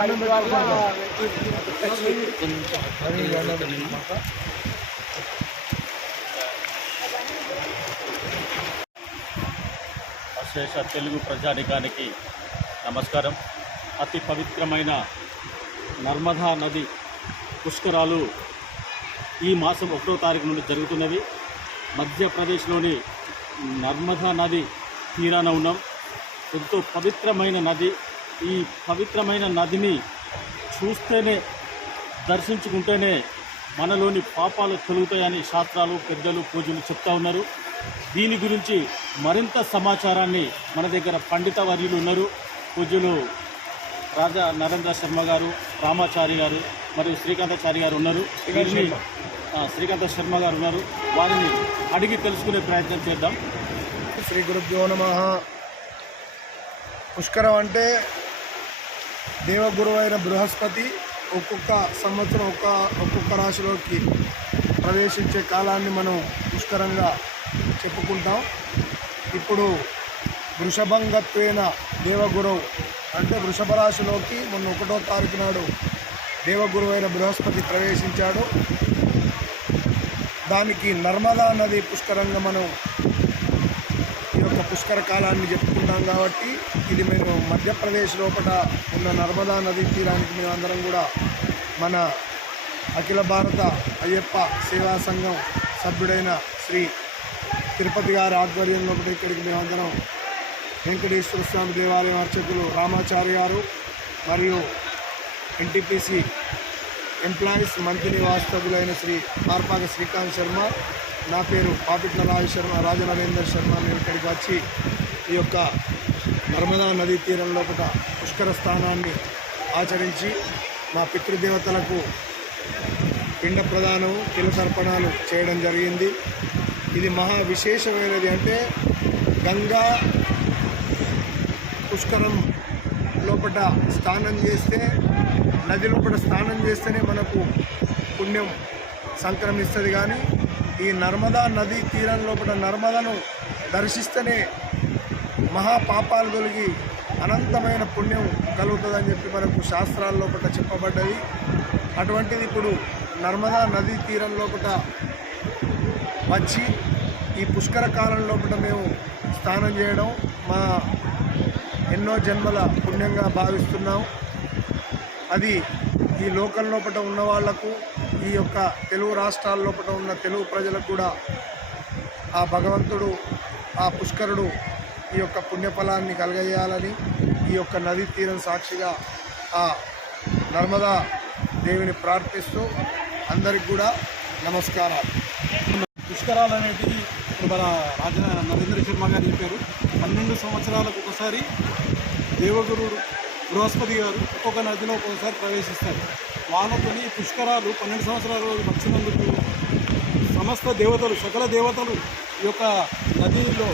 అశేష తెలుగు ప్రజానికానికి నమస్కారం. అతి పవిత్రమైన నర్మదా నది పుష్కరాలు ఈ మాసం 1వ తారీఖు నుండి జరుగుతున్నవి. మధ్యప్రదేశ్లోని నర్మదా నది తీరాన ఉన్నాం. ఎంతో పవిత్రమైన నది. ఈ పవిత్రమైన నదిని చూస్తేనే, దర్శించుకుంటేనే మనలోని పాపాలు తొలుగుతాయని శాస్త్రాలు, పెద్దలు, పూజలు చెప్తా ఉన్నారు. దీని గురించి మరింత సమాచారాన్ని మన దగ్గర పండిత వర్యులు ఉన్నారు. పూజ్యులు రాజా నరేంద్ర శర్మ గారు, రామాచారి గారు మరియు శ్రీకాంతాచారి గారు ఉన్నారు. శ్రీకాంత శర్మ గారు ఉన్నారు. వారిని అడిగి తెలుసుకునే ప్రయత్నం చేద్దాం. శ్రీ గురుభ్యో నమః. పుష్కరం అంటే దేవగురు అయిన బృహస్పతి ఒక్కొక్క సంవత్సరం ఒక్కొక్క రాశిలోకి ప్రవేశించే కాలాన్ని మనం పుష్కరంగా చెప్పుకుంటాం. ఇప్పుడు వృషభంగత్వేన దేవగురువు అంటే వృషభ రాశిలోకి మొన్న 1వ తారీఖు నాడు దేవగురువు అయిన బృహస్పతి ప్రవేశించాడు. దానికి నర్మదా నది పుష్కరంగా మనం ఈ యొక్క పుష్కర కాలాన్ని చెప్పుకుంటాం. కాబట్టి ఇది మేము మధ్యప్రదేశ్ లోపల ఉన్న నర్మదా నదీ తీరానికి మేమందరం కూడా మన అఖిల భారత అయ్యప్ప సేవా సంఘం సభ్యుడైన శ్రీ తిరుపతి గారి ఆధ్వర్యంలో ఇక్కడికి మేమందరం వెంకటేశ్వర స్వామి దేవాలయం అర్చకులు రామాచారి గారు మరియు ఎన్టీపీసీ ఎంప్లాయీస్ మంత్రి వాస్తవ్యులైన శ్రీ మార్పాక శ్రీకాంత్ శర్మ, నా పేరు పాపిట్ల రాజనరేందర్ శర్మ. మేము ఇక్కడికి వచ్చి ఈ యొక్క నర్మదా నదీ తీరం లోపల పుష్కర స్థానాన్ని ఆచరించి మా పితృదేవతలకు పిండ ప్రదానం, తిలతర్పణాలు చేయడం జరిగింది. ఇది మహా విశేషమైనది. అంటే గంగా పుష్కరం లోపల స్నానం చేస్తే, నది లోపల స్నానం చేస్తేనే మనకు పుణ్యం సంక్రమిస్తుంది. కానీ ఈ నర్మదా నదీ తీరం లోపల నర్మదను దర్శిస్తేనే మహాపాపాలు తొలగి అనంతమైన పుణ్యం కలుగుతుందని చెప్పి మనకు శాస్త్రాల లోపల చెప్పబడ్డది. అటువంటిది ఇప్పుడు నర్మదా నదీ తీరం లోపల వచ్చి ఈ పుష్కర కాలం లోపల మేము స్నానం చేయడం మా ఎన్నో జన్మల పుణ్యంగా భావిస్తున్నాం. అది ఈ లోకల్ లోపల ఉన్న వాళ్లకు, ఈ యొక్క తెలుగు రాష్ట్రాల లోపల ఉన్న తెలుగు ప్రజలకు కూడా ఆ భగవంతుడు, ఆ పుష్కరుడు ఈ యొక్క పుణ్యఫలాన్ని కలగజేయాలని ఈ యొక్క నదీ తీరం సాక్షిగా ఆ నర్మదా దేవిని ప్రార్థిస్తూ అందరికి కూడా నమస్కారాలు. పుష్కరాలు అనేటివి ఇప్పుడు మన రాజా నరేంద్ర శర్మ గారు చెప్పారు. 12 సంవత్సరాలకు ఒకసారి దేవగురుడు బృహస్పతి గారు ఒక్కొక్క నదిలో ఒక్కొక్కసారి ప్రవేశిస్తారు. వాళ్ళతో ఈ పుష్కరాలు 12 సంవత్సరాల రోజు వచ్చినందుకు సమస్త దేవతలు, సకల దేవతలు ఈ యొక్క నదిలో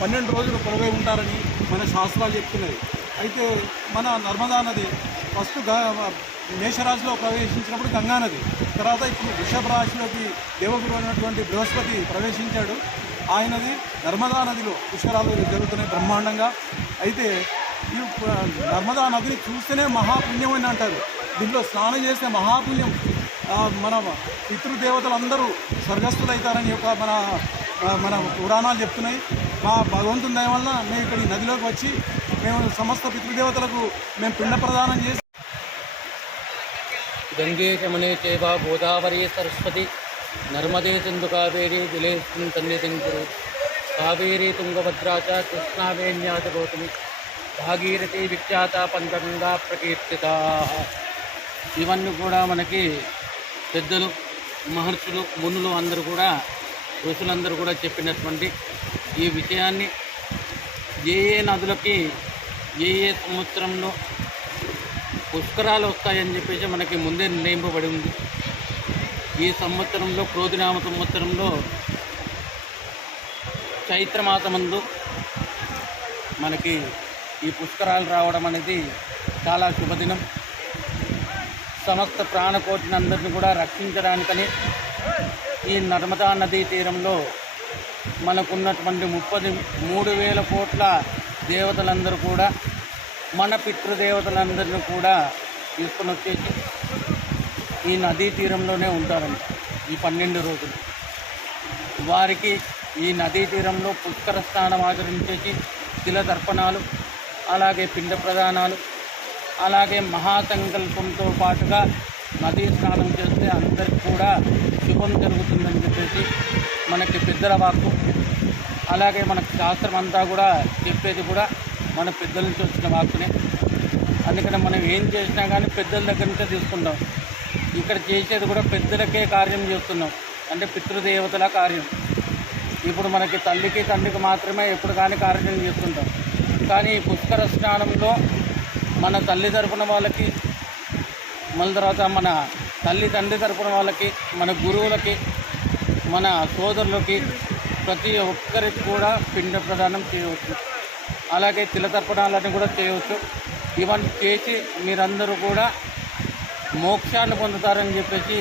12 రోజులు కొలువై ఉంటారని మన శాస్త్రాలు చెప్తున్నాయి. అయితే మన నర్మదా నది ఫస్ట్ మేషరాశిలో ప్రవేశించినప్పుడు గంగా నది, తర్వాత ఇప్పుడు వృషభ రాశిలోకి దేవగురు అయినటువంటి బృహస్పతి ప్రవేశించాడు. ఆయనది నర్మదా నదిలో పుష్కరాలు జరుగుతున్నాయి బ్రహ్మాండంగా. అయితే ఈ నర్మదా నదిని చూస్తేనే మహాపుణ్యం అని అంటారు. దీంట్లో స్నానం చేస్తే మహాపుణ్యం, మన పితృదేవతలందరూ స్వర్గస్థులవుతారని యొక్క మన పురాణాలు చెప్తున్నాయి. మా భగవంతుని దయ వలన మేము ఇక్కడ ఈ నదిలోకి వచ్చి మేము సమస్త పితృదేవతలకు మేము పిండ ప్రదానం చేసి గంగే యమునే చైవ గోదావరి సరస్వతి నర్మదే సింధు కావేరీ జలేస్మిన్ సన్నిధిం కురు కావేరీ తుంగభద్రా చ కృష్ణా వేణ్యాచ గౌతమి భాగీరథి విఖ్యాత పంచగంగా ప్రకీర్తిత. ఇవన్నీ కూడా మనకి పెద్దలు, మహర్షులు, మునులు అందరూ కూడా, ఋషులందరూ కూడా చెప్పినటువంటి ఈ విషయాన్ని ఏ నదులకి ఏ సంవత్సరంలో పుష్కరాలు వస్తాయని చెప్పేసి మనకి ముందే నిర్ణయింపబడి ఉంది. ఈ సంవత్సరంలో క్రోధినామ సంవత్సరంలో చైత్రమాసమందు మనకి ఈ పుష్కరాలు రావడం అనేది చాలా శుభదినం. సమస్త ప్రాణకోటిని అందరిని కూడా రక్షించడానికని ఈ నర్మదా నదీ తీరంలో మనకున్నటువంటి 33,000 కోట్ల దేవతలందరూ కూడా మన పితృదేవతలందరినీ కూడా తీసుకొని వచ్చేసి ఈ నదీ తీరంలోనే ఉంటారండి ఈ 12 రోజులు. వారికి ఈ నదీ తీరంలో పుష్కర స్నానం ఆచరించేసి తిల తర్పణాలు, అలాగే పిండ ప్రదానాలు, అలాగే మహాసంకల్పంతో పాటుగా నదీ స్నానం చేస్తే అందరికి కూడా శుభం జరుగుతుందని చెప్పేసి మనకి పెద్దల వాక్కు. అలాగే మనకు శాస్త్రం అంతా కూడా చెప్పేది కూడా మన పెద్దల నుంచి వచ్చిన వాక్కునే. అందుకని మనం ఏం చేసినా కానీ పెద్దల దగ్గర నుంచే తీసుకుంటాం. ఇక్కడ చేసేది కూడా పెద్దలకే కార్యం చేస్తున్నాం, అంటే పితృదేవతల కార్యం. ఇప్పుడు మనకి తల్లికి తండ్రికి మాత్రమే ఎప్పుడు కానీ కార్యం చేస్తుంటాం. కానీ పుష్కర స్నానంలో మన తల్లి తరపున వాళ్ళకి, మళ్ళీ తర్వాత మన తల్లి తండ్రి తరపున వాళ్ళకి, మన గురువులకి, మన సోదరులకి, ప్రతి ఒక్కరికి కూడా పిండ ప్రదానం చేయవచ్చు. అలాగే తిలతర్పణాలను కూడా చేయవచ్చు. ఇవన్నీ చేసి మీరందరూ కూడా మోక్షాన్ని పొందుతారని చెప్పేసి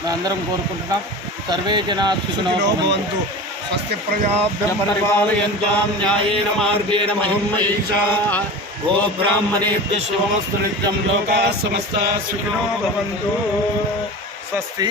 మేము అందరం కోరుకుంటున్నాం. సర్వే జనా సుఖినో భవంతు. స్వస్తి ప్రజాభ్యం పరిపాలయంతాం న్యాయేన మార్గేణ మహిం మహిషాః. గో బ్రాహ్మణేభ్యః శుభమస్తు నిత్యం. లోకాః సమస్తాః సుఖినో భవంతు. స్వస్తి.